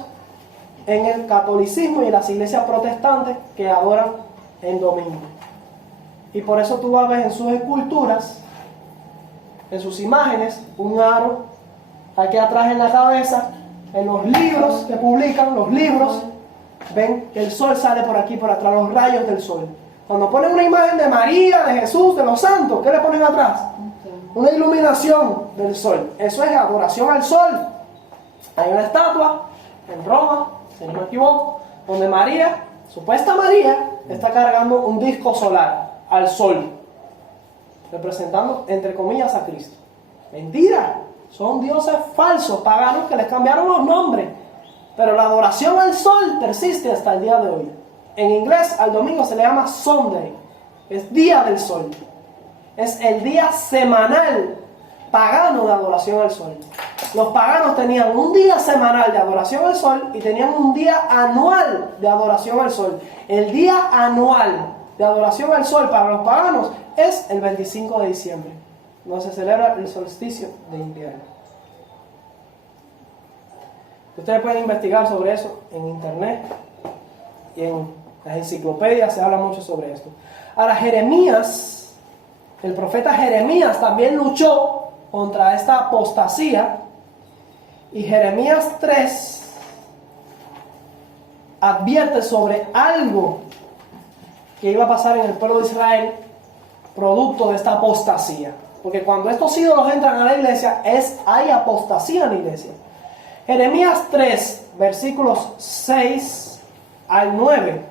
en el catolicismo y en las iglesias protestantes, que adoran en domingo. Y por eso tú vas a ver en sus esculturas, en sus imágenes, un aro aquí atrás en la cabeza. En los libros que publican, los libros, ven que el sol sale por aquí, por atrás, los rayos del sol. Cuando ponen una imagen de María, de Jesús, de los santos, ¿qué le ponen atrás? Una iluminación del sol. Eso es adoración al sol. Hay una estatua en Roma, si no me equivoco, donde María, supuesta María, está cargando un disco solar al sol, representando, entre comillas, a Cristo. Mentira, son dioses falsos, paganos, que les cambiaron los nombres. Pero la adoración al sol persiste hasta el día de hoy. En inglés, al domingo se le llama Sunday, es día del sol. Es el día semanal pagano de adoración al sol. Los paganos tenían un día semanal de adoración al sol y tenían un día anual de adoración al sol. El día anual de adoración al sol para los paganos es el 25 de diciembre, donde se celebra el solsticio de invierno. Ustedes pueden investigar sobre eso en internet y en las enciclopedias se habla mucho sobre esto. Ahora, Jeremías, el profeta Jeremías también luchó contra esta apostasía, y Jeremías 3 advierte sobre algo que iba a pasar en el pueblo de Israel producto de esta apostasía, porque cuando estos ídolos entran a la iglesia hay apostasía en la iglesia. Jeremías 3 versículos 6 al 9.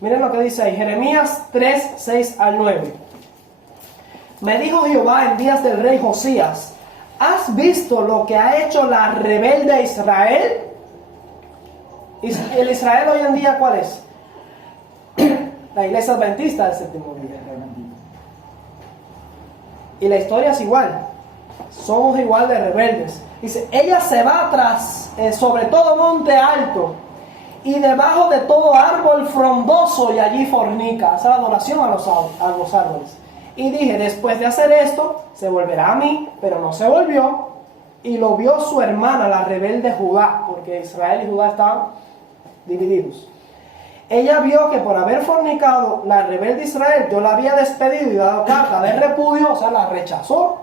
Miren lo que dice ahí, Jeremías 3, 6 al 9. Me dijo Jehová en días del rey Josías: ¿has visto lo que ha hecho la rebelde Israel? ¿El Israel hoy en día cuál es? La iglesia adventista del séptimo día. Y la historia es igual. Somos igual de rebeldes. Dice: ella se va tras sobre todo monte alto y debajo de todo árbol frondoso, y allí fornica. Hace la adoración a los árboles. Y dije: después de hacer esto, se volverá a mí, pero no se volvió. Y lo vio su hermana, la rebelde Judá, porque Israel y Judá estaban divididos. ella vio que por haber fornicado la rebelde Israel, yo la había despedido y dado carta de repudio, o sea, la rechazó.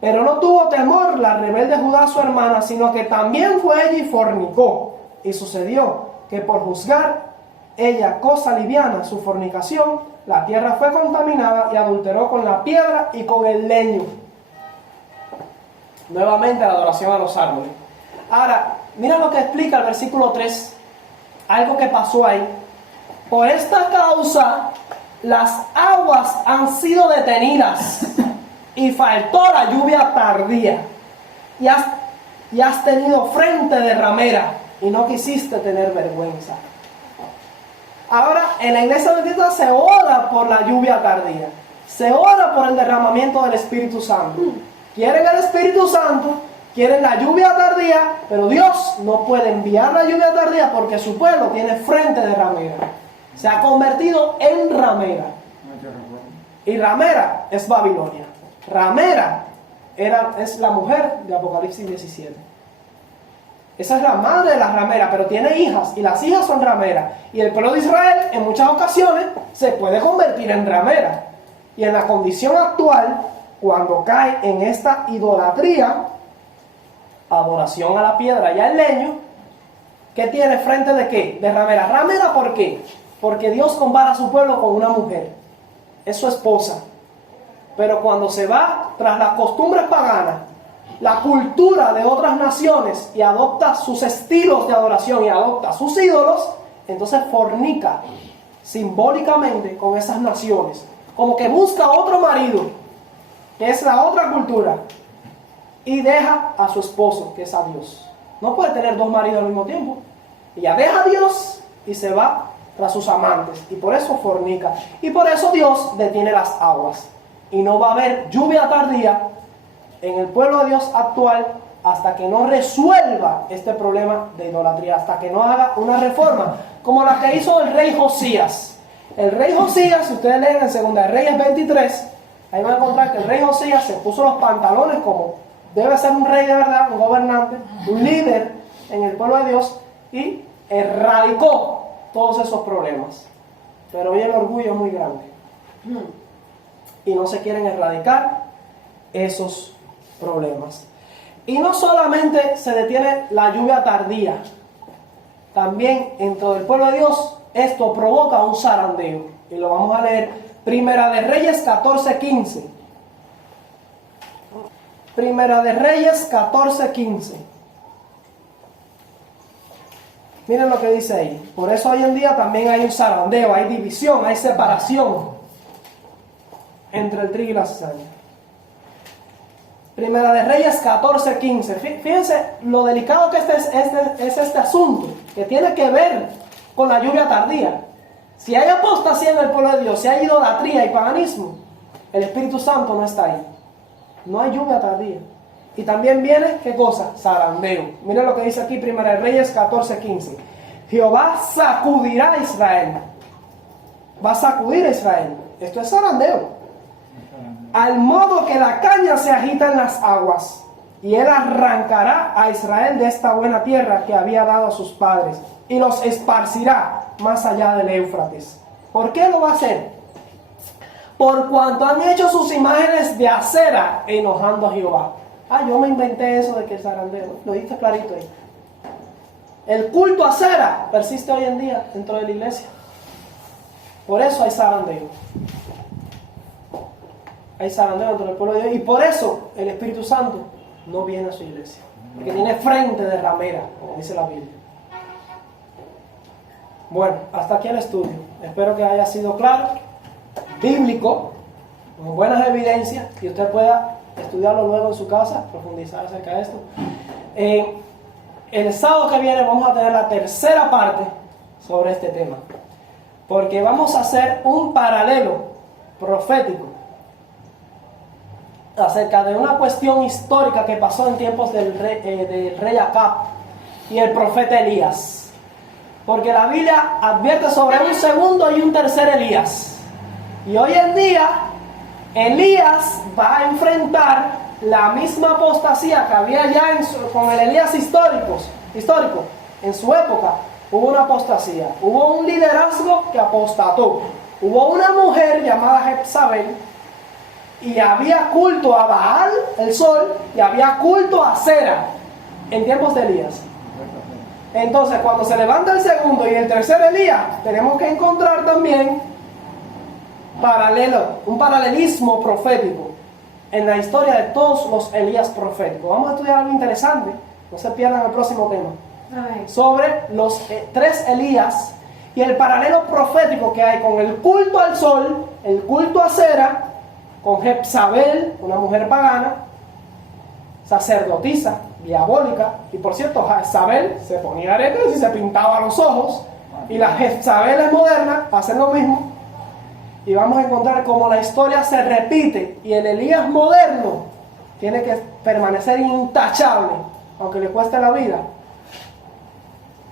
Pero no tuvo temor la rebelde Judá, su hermana, sino que también fue ella y fornicó. Y sucedió que por juzgar ella cosa liviana su fornicación, la tierra fue contaminada y adulteró con la piedra y con el leño. Nuevamente la adoración a los árboles. Ahora, mira lo que explica el versículo 3, algo que pasó ahí. Por esta causa, las aguas han sido detenidas y faltó la lluvia tardía. Y has tenido frente de ramera y no quisiste tener vergüenza. Ahora, en la iglesia bendita se ora por la lluvia tardía. Se ora por el derramamiento del Espíritu Santo. Quieren el Espíritu Santo, quieren la lluvia tardía, pero Dios no puede enviar la lluvia tardía porque su pueblo tiene frente de ramera. Se ha convertido en ramera. Y ramera es Babilonia. Ramera es la mujer de Apocalipsis 17. Esa es la madre de las rameras, pero tiene hijas, y las hijas son rameras. Y el pueblo de Israel, en muchas ocasiones, se puede convertir en ramera. Y en la condición actual, cuando cae en esta idolatría, adoración a la piedra y al leño, ¿qué tiene frente de qué? De ramera. ¿Ramera por qué? Porque Dios compara a su pueblo con una mujer. Es su esposa. Pero cuando se va tras las costumbres paganas, la cultura de otras naciones, y adopta sus estilos de adoración y adopta sus ídolos, entonces fornica simbólicamente con esas naciones. Como que busca otro marido, que es la otra cultura, y deja a su esposo, que es a Dios. No puede tener dos maridos al mismo tiempo. Ella deja a Dios y se va tras sus amantes, y por eso fornica. Y por eso Dios detiene las aguas. Y no va a haber lluvia tardía en el pueblo de Dios actual hasta que no resuelva este problema de idolatría, hasta que no haga una reforma como la que hizo el rey Josías. El rey Josías, si ustedes leen en 2 Reyes 23, ahí van a encontrar que el rey Josías se puso los pantalones como debe ser un rey de verdad, un gobernante, un líder en el pueblo de Dios, y erradicó todos esos problemas. Pero hoy el orgullo es muy grande y no se quieren erradicar esos problemas. Y no solamente se detiene la lluvia tardía, también dentro del pueblo de Dios esto provoca un zarandeo, y lo vamos a leer. Primera de Reyes 14:15. Primera de Reyes 14:15. Miren lo que dice ahí. Por eso hoy en día también hay un zarandeo, hay división, hay separación entre el trigo y la cizaña. Primera de Reyes 14:15. Fíjense lo delicado que es este asunto, que tiene que ver con la lluvia tardía. Si hay apostasía en el pueblo de Dios, si hay idolatría y paganismo, el Espíritu Santo no está ahí. No hay lluvia tardía. Y también viene, ¿qué cosa? Zarandeo. Miren lo que dice aquí, Primera de Reyes 14:15. Jehová sacudirá a Israel. Va a sacudir a Israel. Esto es zarandeo. Al modo que la caña se agita en las aguas, y él arrancará a Israel de esta buena tierra que había dado a sus padres, y los esparcirá más allá del Éufrates. ¿Por qué lo va a hacer? Por cuanto han hecho sus imágenes de acera, enojando a Jehová. Yo me inventé eso de que el zarandeo, lo diste clarito ahí. El culto a acera persiste hoy en día dentro de la iglesia. Por eso hay zarandeo. Hay zarandeo dentro del pueblo de Dios, y por eso el Espíritu Santo no viene a su iglesia, porque tiene frente de ramera, como dice la Biblia. Bueno, hasta aquí el estudio. Espero que haya sido claro, bíblico, con buenas evidencias, y usted pueda estudiarlo luego en su casa, profundizar acerca de esto. El sábado que viene vamos a tener la tercera parte sobre este tema, porque vamos a hacer un paralelo profético acerca de una cuestión histórica que pasó en tiempos del rey Acab y el profeta Elías. Porque la Biblia advierte sobre un segundo y un tercer Elías. Y hoy en día, Elías va a enfrentar la misma apostasía que había ya con el Elías histórico en su época, hubo una apostasía, hubo un liderazgo que apostató, hubo una mujer llamada Jezabel, y había culto a Baal, el sol, y había culto a Sera en tiempos de Elías. Entonces, cuando se levanta el segundo y el tercer Elías, tenemos que encontrar también un paralelismo profético en la historia de todos los Elías proféticos. Vamos a estudiar algo interesante, no se pierdan el próximo tema, sobre los tres Elías y el paralelo profético que hay con el culto al sol, el culto a Sera, con Jezabel, una mujer pagana, sacerdotisa, diabólica, y por cierto, Jezabel se ponía aretes y se pintaba los ojos, y las Jezabeles modernas hacen lo mismo, y vamos a encontrar cómo la historia se repite, y el Elías moderno tiene que permanecer intachable, aunque le cueste la vida,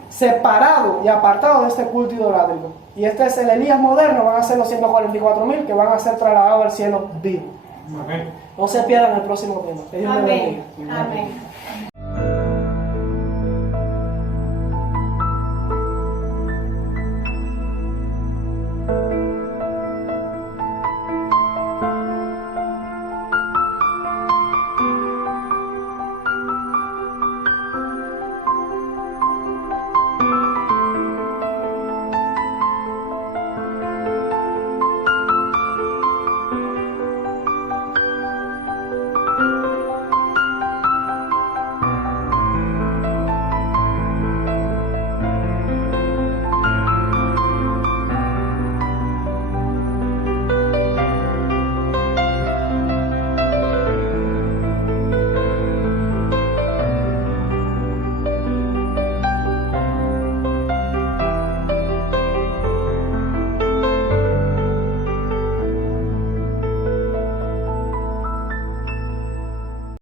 separado y apartado de este culto idolátrico. Y este es el Elías moderno, van a ser los 144,000 que van a ser trasladados al cielo vivo. Amén. No se pierdan el próximo tema. Que Dios les bendiga. Amén. Amén.